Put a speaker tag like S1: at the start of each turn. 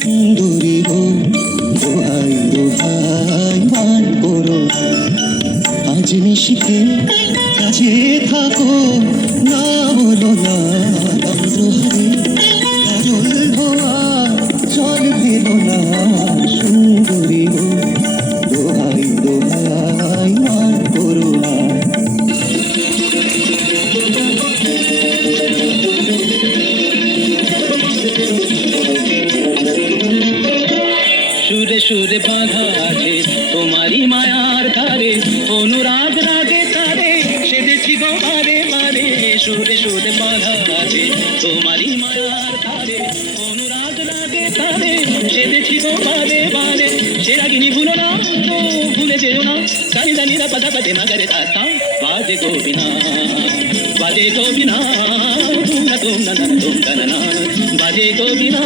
S1: সুন্দরী গো দোহাই দোহাই মান করো। আজ নিশিতে কাছে থাকো, না বলো না রোহারে কাজল ধোয়া, জল দিল না সুন্দরী
S2: সুরে বাঁধা আছে, তোমারই মায়ার তারে অনুরাগ রাগে তারে সেদেছি গো বারে বারে, সুরে সুরে বাঁধা আছে, তোমারই মায়ার তারে অনুরাগ রাগে তারে সেদেছি গো বারে বারে, সে রাগিনী ভুলো না ও ভুলে যেও না, জানি জানি না পাতা পাতে না করে তাতা বাজে গোবিনা বাজে গোবিনা তুম না তুম না না তুম না না বাজে গোবিনা